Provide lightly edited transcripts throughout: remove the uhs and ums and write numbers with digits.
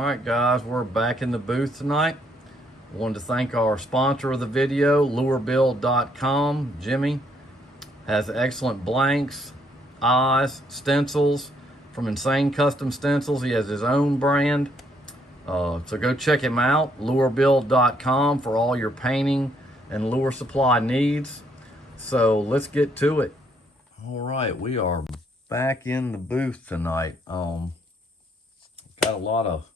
All right, guys, we're back in the booth tonight. I wanted to thank our sponsor of the video, lurebuild.com. Jimmy has excellent blanks, eyes, stencils from Insane Custom Stencils. He has his own brand. So go check him out, lurebuild.com, for all your painting and lure supply needs. So let's get to it. All right, we are back in the booth tonight. Got a lot of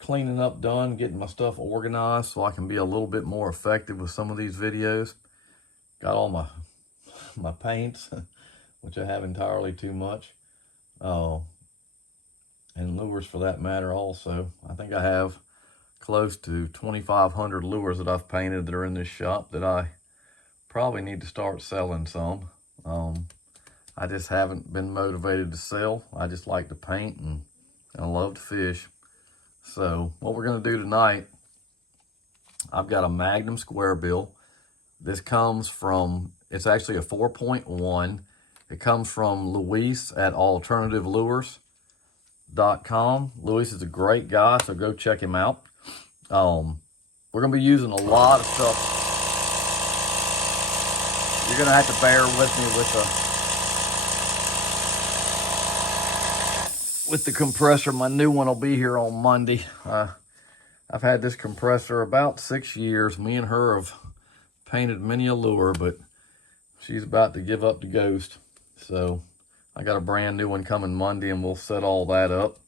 cleaning up done, getting my stuff organized so I can be a little bit more effective with some of these videos. Got all my paints, which I have entirely too much, and lures for that matter also. I think I have close to 2,500 lures that I've painted that are in this shop that I probably need to start selling some. I just haven't been motivated to sell. I just like to paint and I love to fish. So what we're going to do tonight, I've got a Magnum square bill. This comes from, it's actually a 4.1. It comes from Luis at alternativelures.com. Luis is a great guy, so go check him out. We're going to be using a lot of stuff. You're going to have to bear with me with the compressor. My new one will be here on Monday. I've had this compressor about 6 years. Me and her have painted many a lure, but she's about to give up the ghost. So I got a brand new one coming Monday, and we'll set all that up.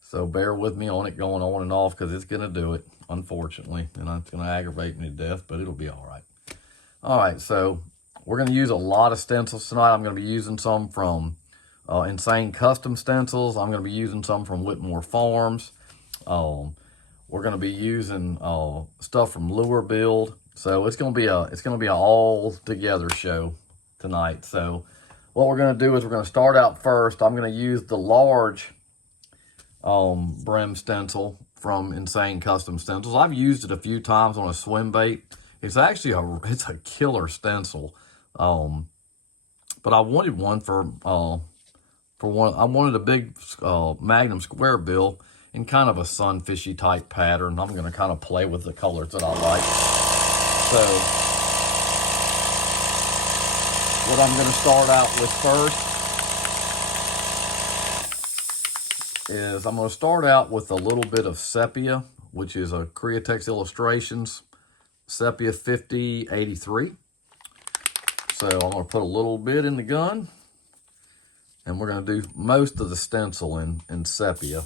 So bear with me on it going on and off, because it's going to do it, unfortunately. And it's going to aggravate me to death, but it'll be all right. All right, so we're going to use a lot of stencils tonight. I'm going to be using some from Insane Custom Stencils. I'm going to be using some from Whitmore Farms. We're going to be using stuff from Lure Build. So it's going to be a all together show tonight. So what we're going to do is we're going to start out first. I'm going to use the large brim stencil from Insane Custom Stencils. I've used it a few times on a swim bait. It's actually it's a killer stencil. But I wanted one for one. I wanted a big Magnum square bill in kind of a sunfishy type pattern. I'm going to kind of play with the colors that I like. So what I'm going to start out with first is I'm going to start out with a little bit of sepia, which is a Createx Illustrations sepia 5083. So I'm going to put a little bit in the gun, and we're going to do most of the stencil in sepia.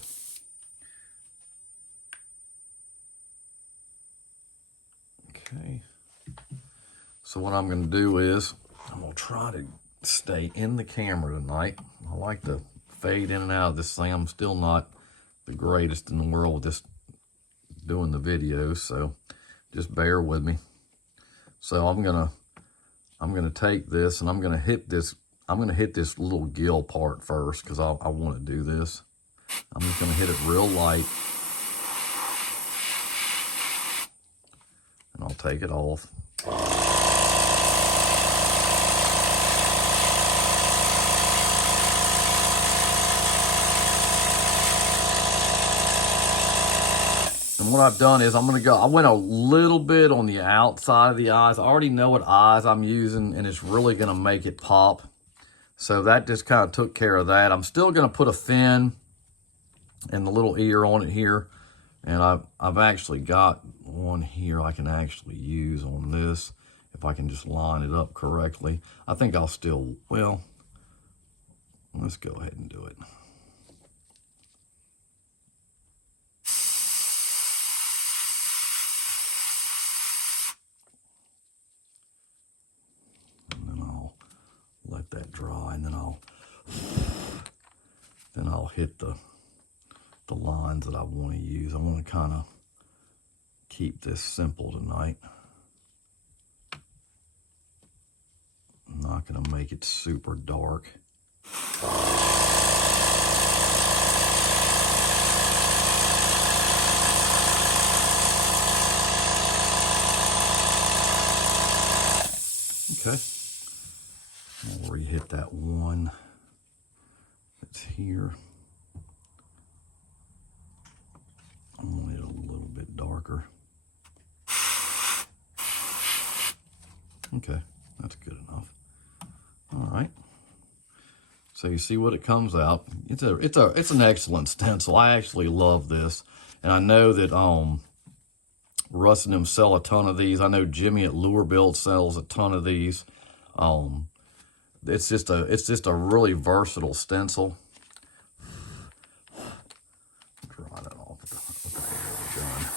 Okay. So what I'm going to do is I'm going to try to stay in the camera tonight. I like to fade in and out of this thing. I'm still not the greatest in the world with this doing the videos, so just bear with me. So I'm gonna take this and I'm gonna hit this little gill part first, because I want to do this. I'm just gonna hit it real light, and I'll take it off. And what I've done is I went a little bit on the outside of the eyes. I already know what eyes I'm using, and it's really going to make it pop. So that just kind of took care of that. I'm still going to put a fin and the little ear on it here. And I've actually got one here I can actually use on this if I can just line it up correctly. I think I'll still, well, let's go ahead and do it. Let that dry, and then I'll hit the lines that I want to use. I want to kind of keep this simple tonight. I'm not going to make it super dark. Okay. I'll re-hit that one that's here. I want it a little bit darker. Okay, that's good enough. All right. So you see what it comes out. It's an excellent stencil. I actually love this, and I know that Russ and them sell a ton of these. I know Jimmy at Lure Build sells a ton of these. It's just a really versatile stencil. Dry that off with the hair gun.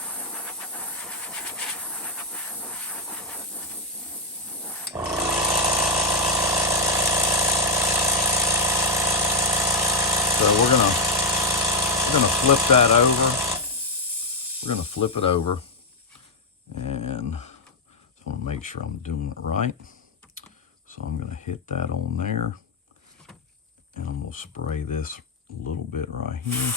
So we're gonna flip that over. We're gonna flip it over, and just want to make sure I'm doing it right. So I'm gonna hit that on there, and I'm gonna spray this a little bit right here.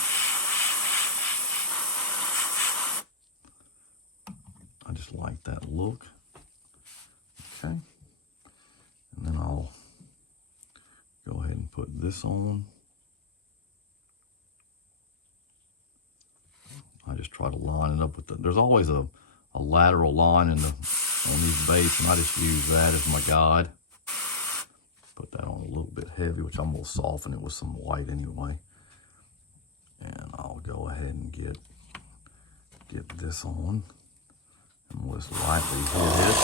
I just like that look. Okay, and then I'll go ahead and put this on. I just try to line it up with there's always a lateral line on these baits, and I just use that as my guide. Put that on a little bit heavy, which I'm gonna soften it with some white anyway. And I'll go ahead and get this on, and we'll just lightly hit it.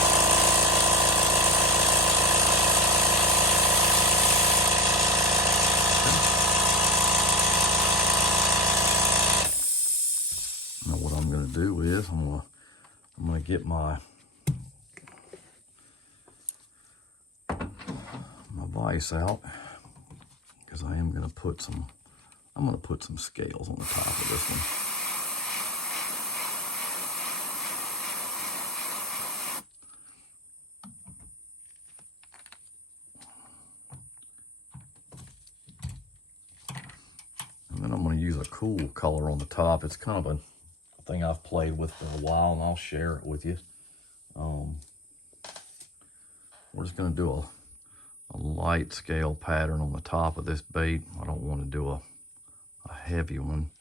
Do is I'm gonna get my vise out, because I am gonna put some scales on the top of this one. And then I'm gonna use a cool color on the top. It's kind of a thing I've played with for a while, and I'll share it with you. We're just going to do a light scale pattern on the top of this bait. I don't want to do a heavy one.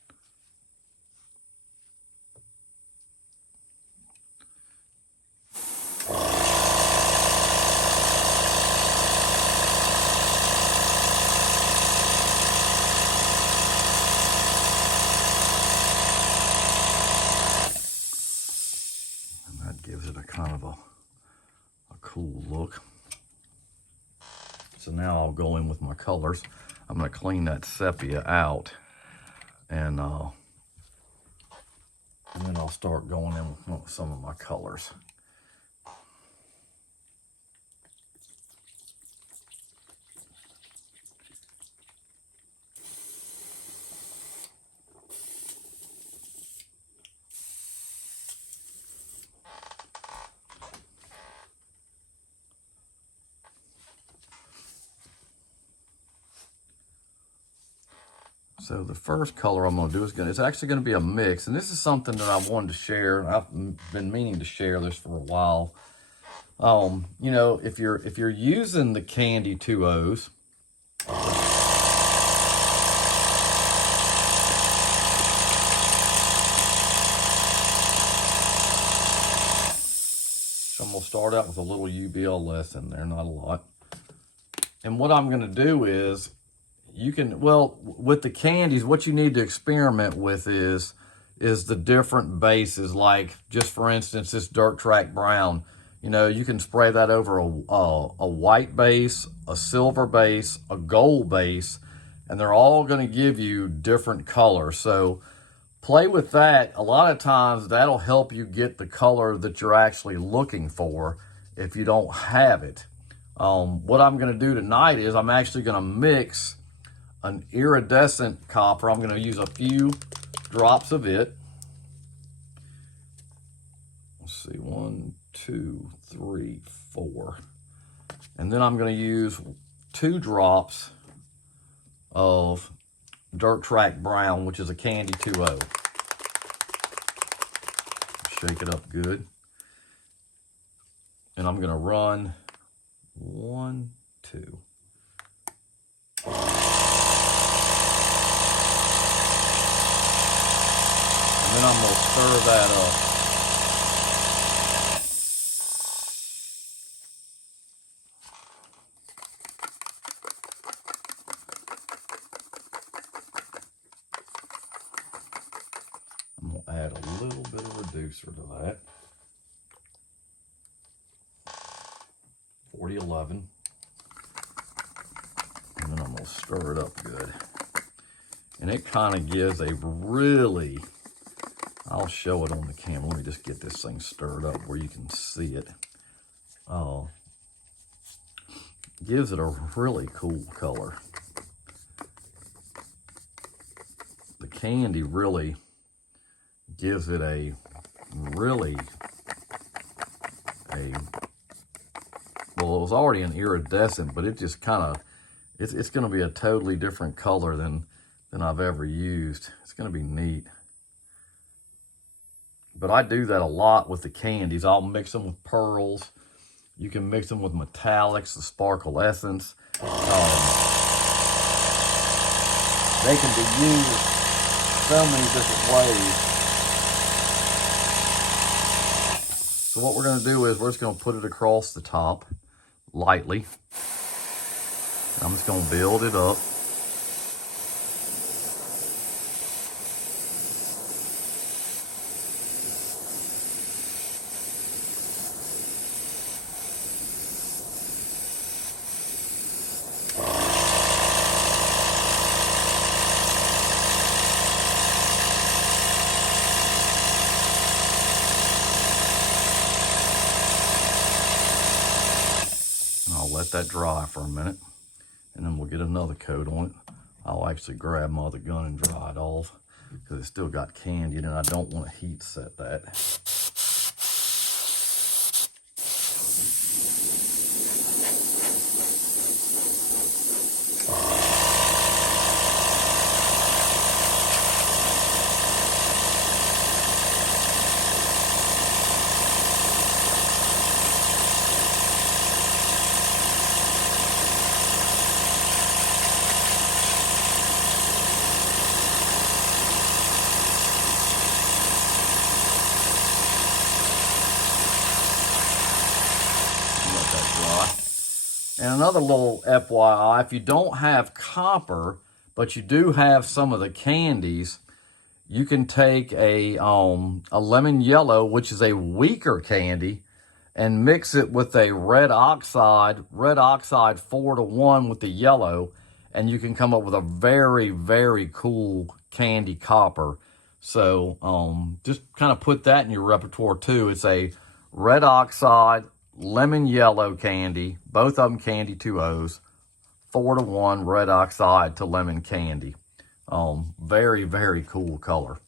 Gives it a kind of a cool look. So now I'll go in with my colors. I'm going to clean that sepia out, and then I'll start going in with some of my colors. So the first color I'm going to do it's actually going to be a mix, and this is something that I wanted to share. I've been meaning to share this for a while. You know, if you're using the Candy 2Os, so I'm going to start out with a little UBLS in there, not a lot. And what I'm going to do is, with the candies, what you need to experiment with is the different bases. Like, just for instance, this Dirt Track Brown, you know, you can spray that over a white base, a silver base, a gold base, and they're all going to give you different colors. So play with that. A lot of times that'll help you get the color that you're actually looking for if you don't have it. What I'm going to do tonight is I'm actually going to mix an iridescent copper. I'm going to use a few drops of it. Let's see, 1, 2, 3, 4. And then I'm going to use 2 drops of Dirt Track Brown, which is a Candy 2O. Shake it up good. And I'm going to run 1, 2. And then I'm going to stir that up. I'm going to add a little bit of reducer to that. 4011. And then I'm going to stir it up good. And it kind of gives a really, I'll show it on the camera. Let me just get this thing stirred up where you can see it. Gives it a really cool color. The candy really gives it a really, well, it was already an iridescent, but it just kind of, it's going to be a totally different color than I've ever used. It's going to be neat. But I do that a lot with the candies. I'll mix them with pearls. You can mix them with metallics, the sparkle essence. They can be used so many different ways. So what we're going to do is we're just going to put it across the top lightly. I'm just going to build it up. Let that dry for a minute, and then we'll get another coat on it. I'll actually grab my other gun and dry it off because it's still got candy in it. I don't want to heat set that. And another little FYI, if you don't have copper, but you do have some of the candies, you can take a lemon yellow, which is a weaker candy, and mix it with a red oxide 4-to-1 with the yellow, and you can come up with a very, very cool candy copper. So just kind of put that in your repertoire too. It's a red oxide, lemon yellow candy, both of them candy 2Os, 4-to-1 red oxide to lemon candy. Very, very cool color.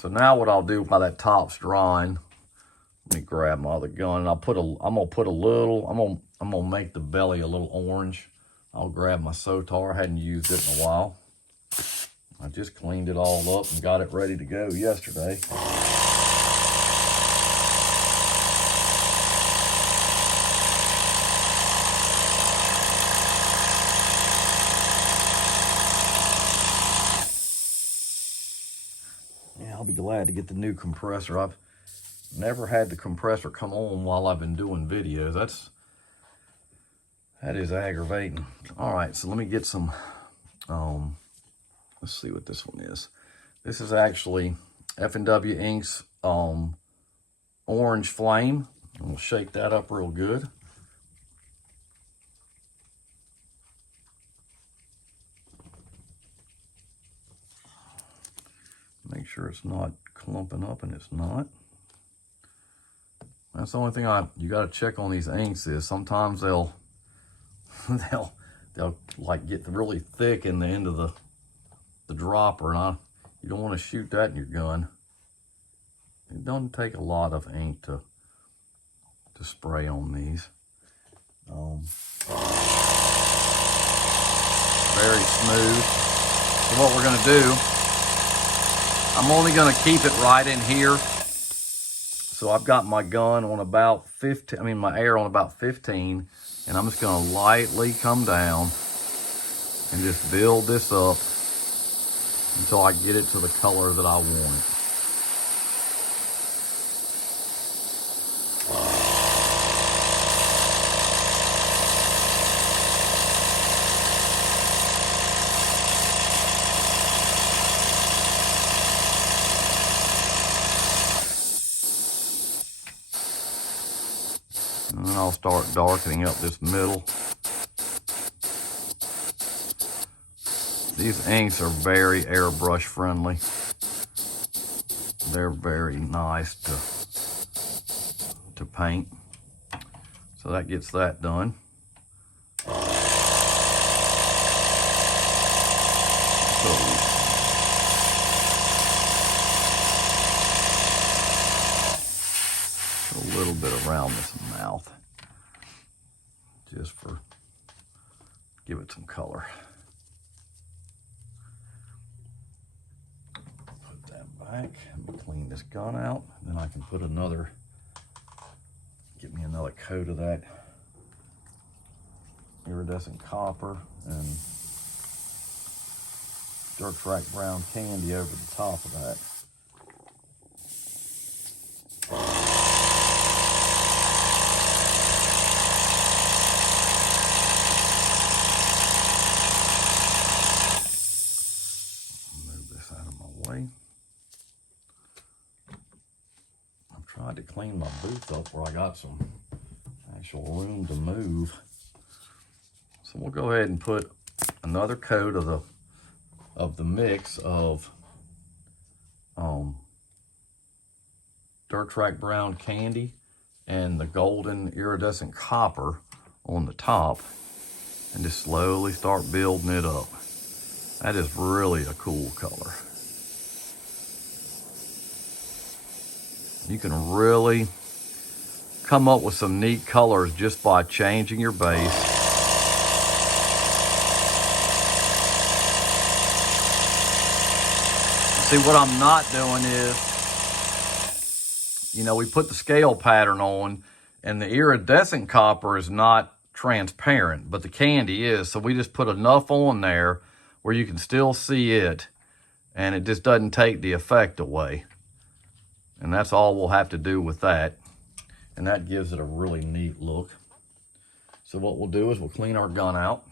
So now what I'll do while that top's drying, let me grab my other gun, and I'm gonna make the belly a little orange. I'll grab my Sotar. I hadn't used it in a while. I just cleaned it all up and got it ready to go yesterday. I'll be glad to get the new compressor. I've never had the compressor come on while I've been doing videos. That is aggravating. All right, so let me get some, let's see what this one is. This is actually F&W Inks Orange Flame. We'll shake that up real good. Make sure it's not clumping up, and it's not. That's the only thing you got to check on these inks is sometimes they'll like get really thick in the end of the dropper, and you don't want to shoot that in your gun. It doesn't take a lot of ink to spray on these. Very smooth. So what we're going to do, I'm only going to keep it right in here. So I've got my gun on about 15, my air on about 15, and I'm just going to lightly come down and just build this up. until I get it to the color that I want it. And then I'll start darkening up this middle. These inks are very airbrush friendly. They're very nice to paint. So that gets that done. A little bit around this mouth, just for, give it some color. Put that back, let me clean this gun out, then I can put another, get me another coat of that iridescent copper and dark track brown candy over the top of that. I've tried to clean my booth up where I got some actual room to move. So we'll go ahead and put another coat of the mix of dirt track brown candy and the golden iridescent copper on the top, and just slowly start building it up. That is really a cool color. You can really come up with some neat colors just by changing your base. See, what I'm not doing is, you know, we put the scale pattern on and the iridescent copper is not transparent, but the candy is. So we just put enough on there where you can still see it and it just doesn't take the effect away. And that's all we'll have to do with that. And that gives it a really neat look. So what we'll do is we'll clean our gun out.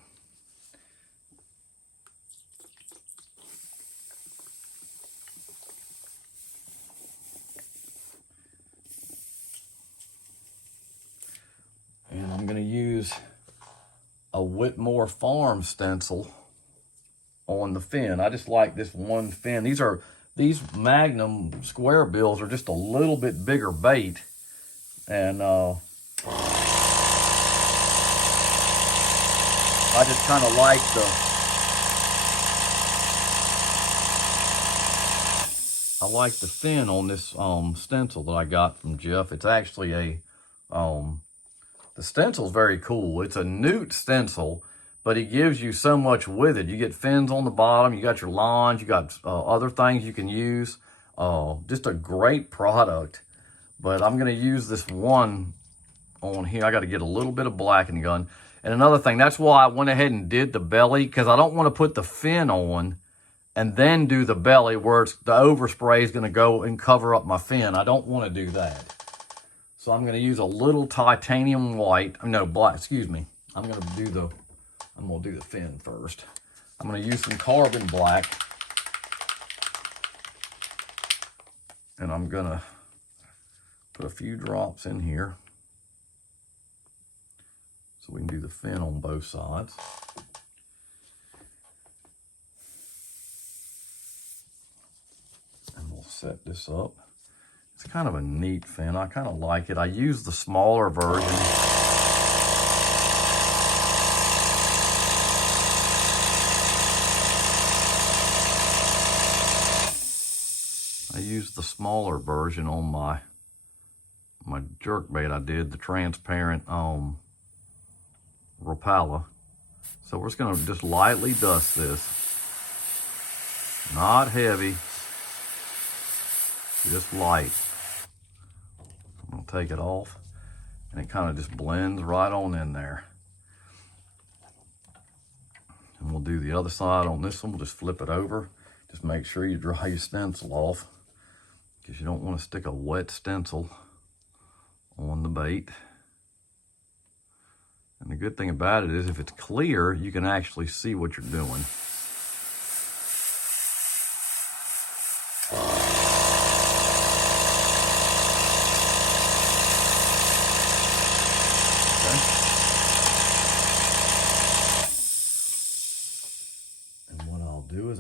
And I'm gonna use a Whitmore Farm stencil on the fin. I just like this one fin. These Magnum square bills are just a little bit bigger bait. And I just kind of like the fin on this stencil that I got from Jeff. It's actually a the stencil's very cool. It's a newt stencil, but he gives you so much with it. You get fins on the bottom, you got your lines, you got other things you can use. Just a great product. But I'm gonna use this one on here. I gotta get a little bit of black in the gun. And another thing, that's why I went ahead and did the belly, because I don't wanna put the fin on and then do the belly where the overspray is gonna go and cover up my fin. I don't wanna do that. So I'm gonna use a little titanium white, no, black, excuse me. I'm gonna do the fin first. I'm gonna use some carbon black. And I'm gonna put a few drops in here so we can do the fin on both sides. And we'll set this up. It's kind of a neat fin. I kind of like it. I use the smaller version. I used the smaller version on my jerkbait. I did the transparent Rapala. So we're just gonna just lightly dust this. Not heavy, just light. I'm gonna take it off and it kind of just blends right on in there. And we'll do the other side on this one. We'll just flip it over. Just make sure you dry your stencil off, because you don't want to stick a wet stencil on the bait. And the good thing about it is if it's clear, you can actually see what you're doing.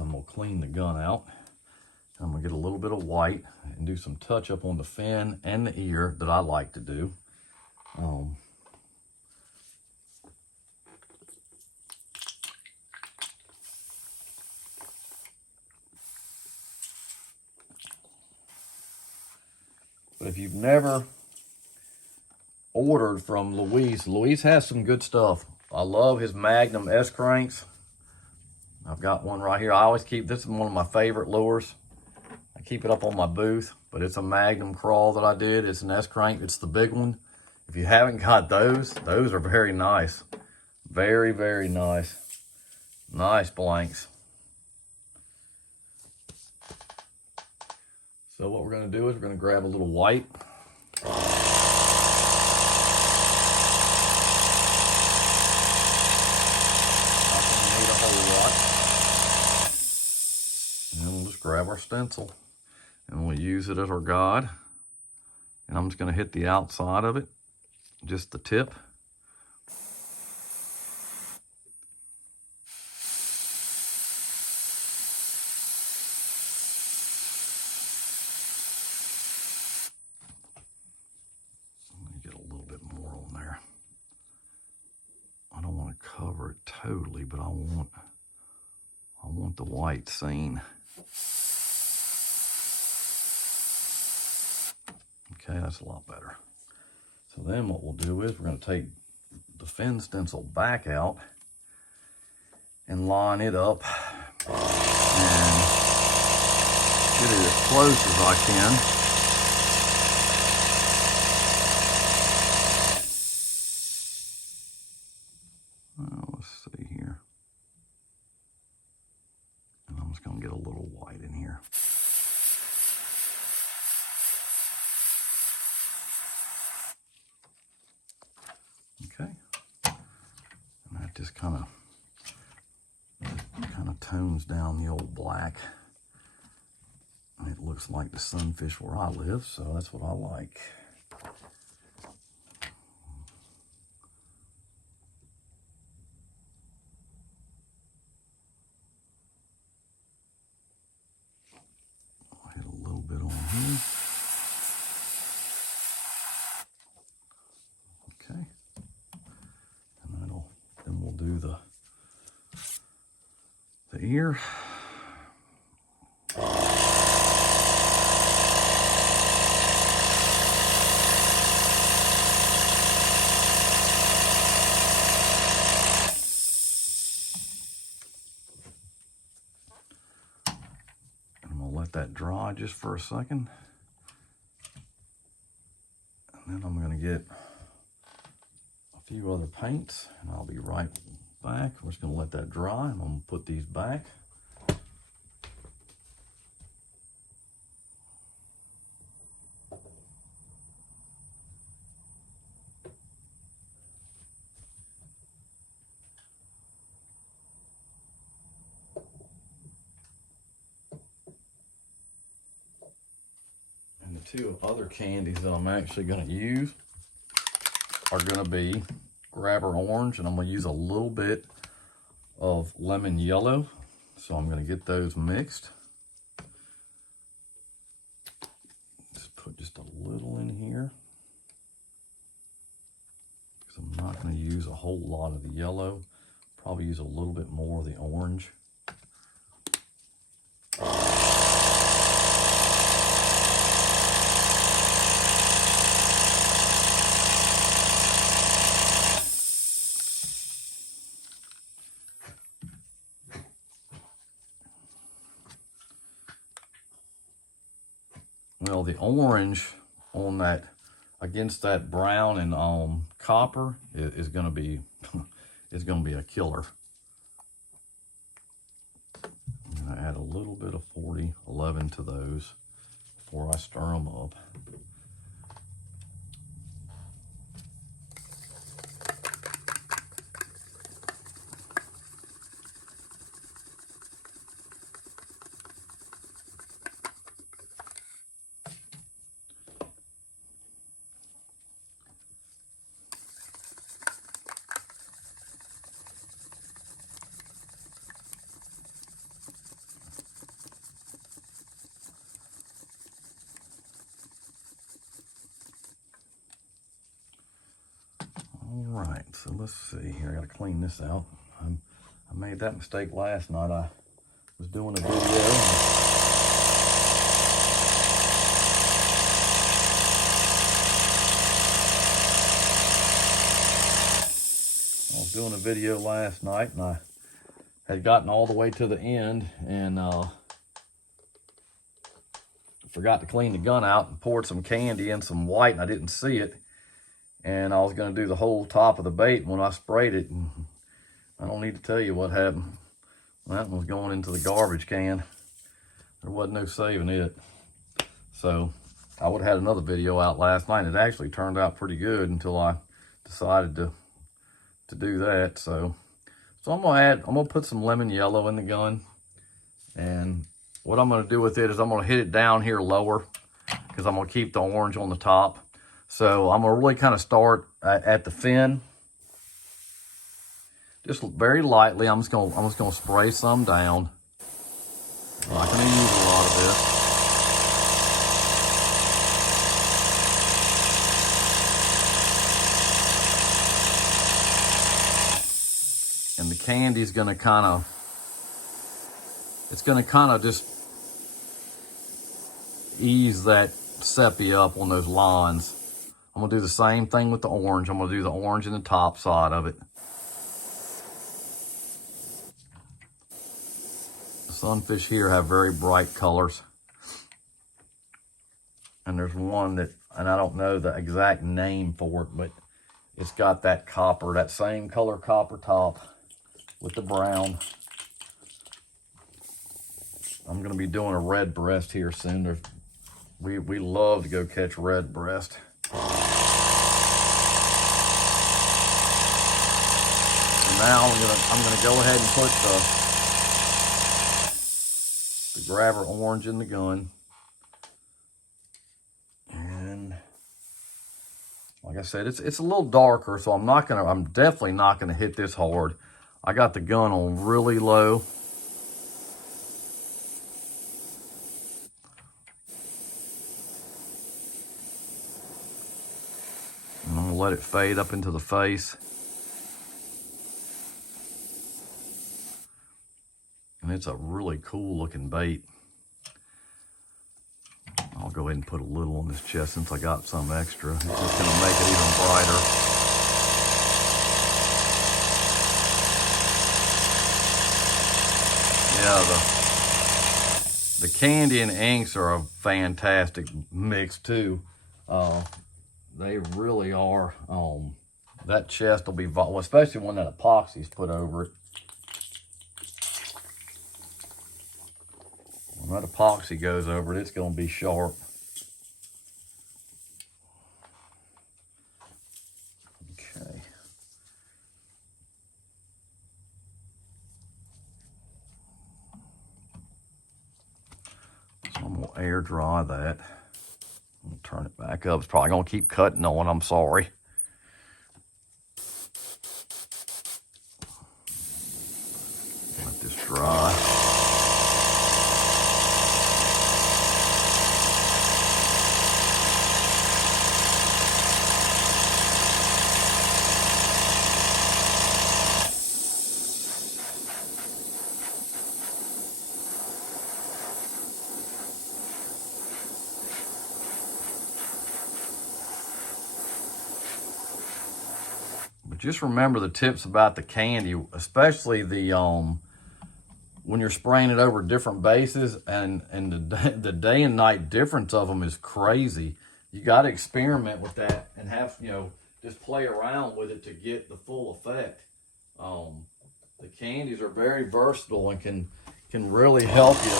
I'm gonna clean the gun out. I'm gonna get a little bit of white and do some touch up on the fin and the ear that I like to do. But if you've never ordered from Luis has some good stuff. I love his Magnum S cranks. I've got one right here. I always keep, this is one of my favorite lures. I keep it up on my booth, but it's a Magnum crawl that I did. It's an S crank, it's the big one. If you haven't got those are very nice. Very, very nice. Nice blanks. So what we're gonna do is we're gonna grab a little white. Grab our stencil and we'll use it as our guide. And I'm just going to hit the outside of it, just the tip. Let me get a little bit more on there. I don't want to cover it totally, but I want the white seen. Okay, that's a lot better. So then what we'll do is we're going to take the fin stencil back out and line it up and get it as close as I can. Let's see here. And I'm just going to get a little white in here. Okay, and that just kind of tones down the old black. And it looks like the sunfish where I live, so that's what I like. I'll hit a little bit on here. Okay. Then we'll do the ear. And I'm gonna let that dry just for a second. And then I'm gonna get a few other paints and I'll be right back. We're just gonna let that dry and I'm gonna put these back. And the two other candies that I'm actually gonna use are gonna be Grabber Orange, and I'm gonna use a little bit of Lemon Yellow. So I'm gonna get those mixed. Just put just a little in here, because I'm not gonna use a whole lot of the yellow. Probably use a little bit more of the orange. Well, the orange on that, against that brown and copper is going to be, is going to be a killer. And I add a little bit of 4011 to those before I stir them up. All right, so let's see here. I gotta clean this out. I made that mistake last night. I was doing a video. I was doing a video last night, and I had gotten all the way to the end and forgot to clean the gun out and poured some candy and some white, and I didn't see it. And I was going to do the whole top of the bait when I sprayed it. And I don't need to tell you what happened. That one was going into the garbage can. There wasn't no saving it. So I would have had another video out last night. It actually turned out pretty good until I decided to do that. So I'm gonna put some lemon yellow in the gun. And what I'm gonna do with it is I'm gonna hit it down here lower because I'm gonna keep the orange on the top. So I'm gonna really kind of start at the fin, just very lightly. I'm just gonna spray some down. I'm not gonna use a lot of this. And the candy's gonna it's gonna kind of just ease that sepia up on those lines. I'm gonna do the same thing with the orange. I'm gonna do the orange in the top side of it. The sunfish here have very bright colors. And there's one that, and I don't know the exact name for it, but it's got that copper, that same color copper top with the brown. I'm gonna be doing a red breast here soon. We love to go catch red breast. Now I'm gonna go ahead and put the grabber orange in the gun. And like I said, it's a little darker, so I'm definitely not gonna hit this hard. I got the gun on really low. And I'm gonna let it fade up into the face. And it's a really cool looking bait. I'll go ahead and put a little on this chest since I got some extra. It's just gonna make it even brighter. Yeah, the candy and inks are a fantastic mix too. They really are. That chest will be, well, especially when that epoxy's put over it. When that epoxy goes over it, it's going to be sharp. Okay. So I'm going to air dry that. I'm going to turn it back up. It's probably going to keep cutting on. I'm sorry. Let this dry. Just remember the tips about the candy, especially the when you're spraying it over different bases, and the day and night difference of them is crazy. You got to experiment with that and have, just play around with it to get the full effect. The candies are very versatile and can really help you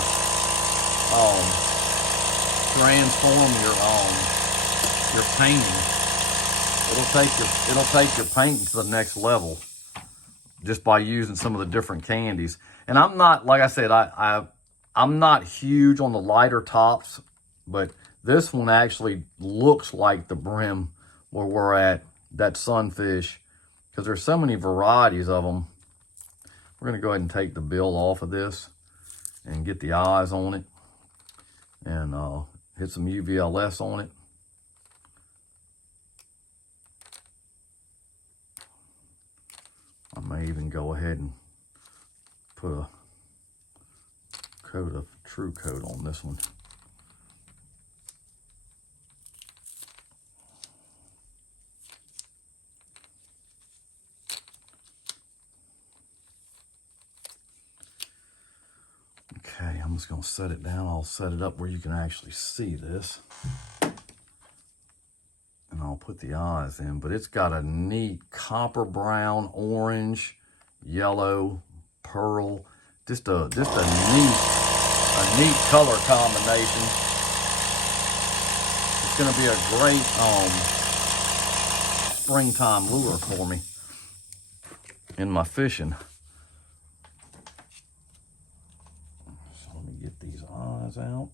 transform your painting. It'll take your painting to the next level just by using some of the different candies. And I'm not, like I said, I'm not huge on the lighter tops, but this one actually looks like the brim where we're at, that sunfish, because there's so many varieties of them. We're gonna go ahead and take the bill off of this and get the eyes on it and hit some UVLS on it. I may even go ahead and put a coat of True Coat on this one. Okay, I'm just gonna set it down. I'll set it up where you can actually see this. And I'll put the eyes in, but it's got a neat copper brown, orange, yellow, pearl, just a neat color combination. It's gonna be a great springtime lure for me in my fishing. So let me get these eyes out.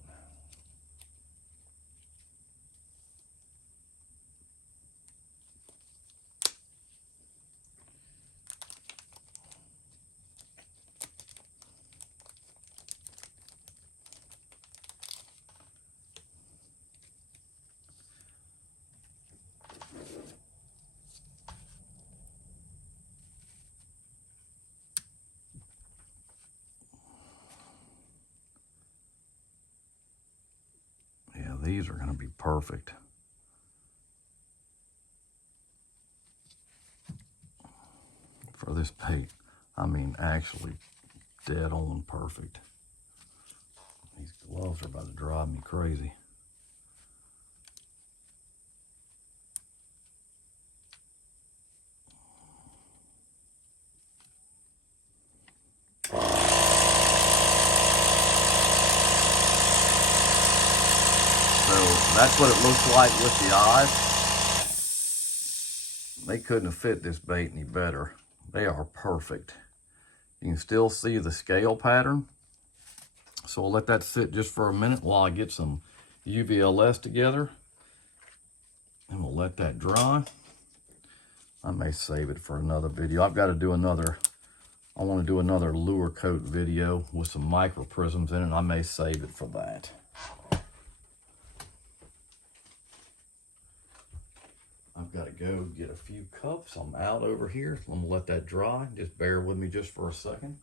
These are going to be perfect. For this bait. I mean, actually dead on perfect. These gloves are about to drive me crazy. That's what it looks like with the eyes. They couldn't have fit this bait any better. They are perfect. You can still see the scale pattern. So we'll let that sit just for a minute while I get some UVLS together. And we'll let that dry. I may save it for another video. I've got to do another, I want to do another lure coat video with some micro prisms in it. I may save it for that. I've got to go get a few cups. I'm out over here. I'm going to let that dry. Just bear with me just for a second.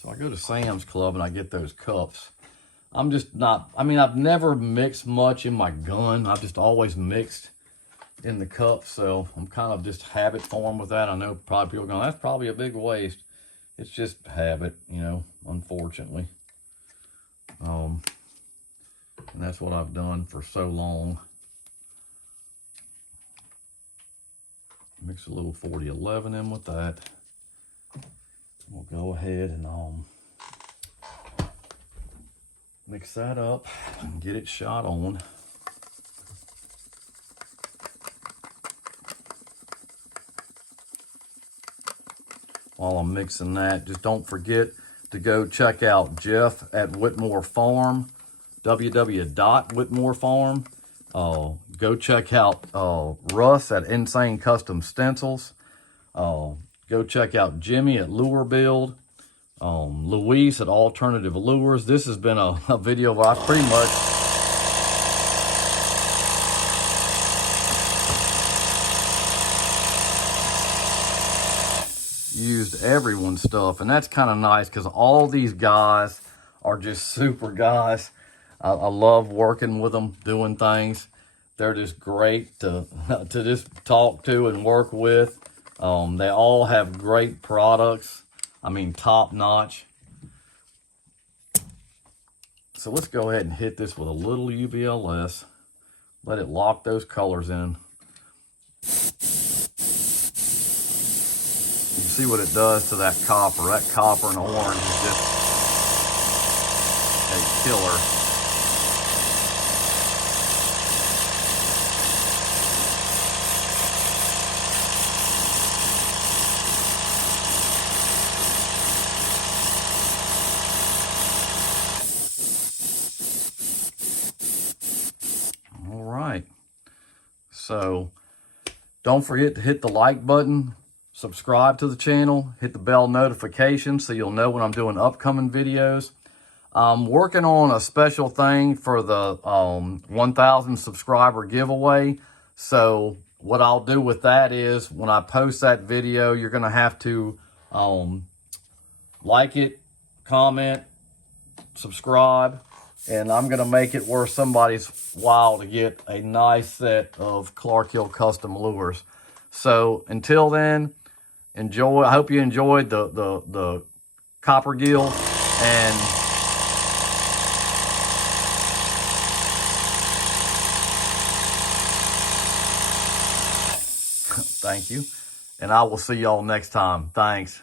So I go to Sam's Club and I get those cups. I'm just not, I mean, I've never mixed much in my gun. I've just always mixed in the cups. So I'm kind of just habit formed with that. I know probably people are going, that's probably a big waste. It's just habit, you know, unfortunately. And that's what I've done for so long. Mix a little 4011 in with that. We'll go ahead and mix that up and get it shot on. While I'm mixing that, just don't forget to go check out Jeff at Whitmore Farm, www.whitmore farm. Go check out Russ at Insane Custom Stencils. Go check out Jimmy at Lure Build. Luis at Alternative Lures. This has been a video where I pretty much use everyone's stuff, and that's kind of nice because all these guys are just super guys. I love working with them, doing things. They're just great to just talk to and work with. They all have great products. I mean, top notch. So let's go ahead and hit this with a little UVLS. Let it lock those colors in. You see what it does to that copper. That copper and orange is just a killer. All right. So don't forget to hit the like button. Subscribe to the channel, hit the bell notification so you'll know when I'm doing upcoming videos. I'm working on a special thing for the 1,000 subscriber giveaway. So what I'll do with that is when I post that video, you're going to have to like it, comment, subscribe, and I'm going to make it worth somebody's while to get a nice set of Clark Hill custom lures. So until then, enjoy. I hope you enjoyed the copper gill, and thank you. And I will see y'all next time. Thanks.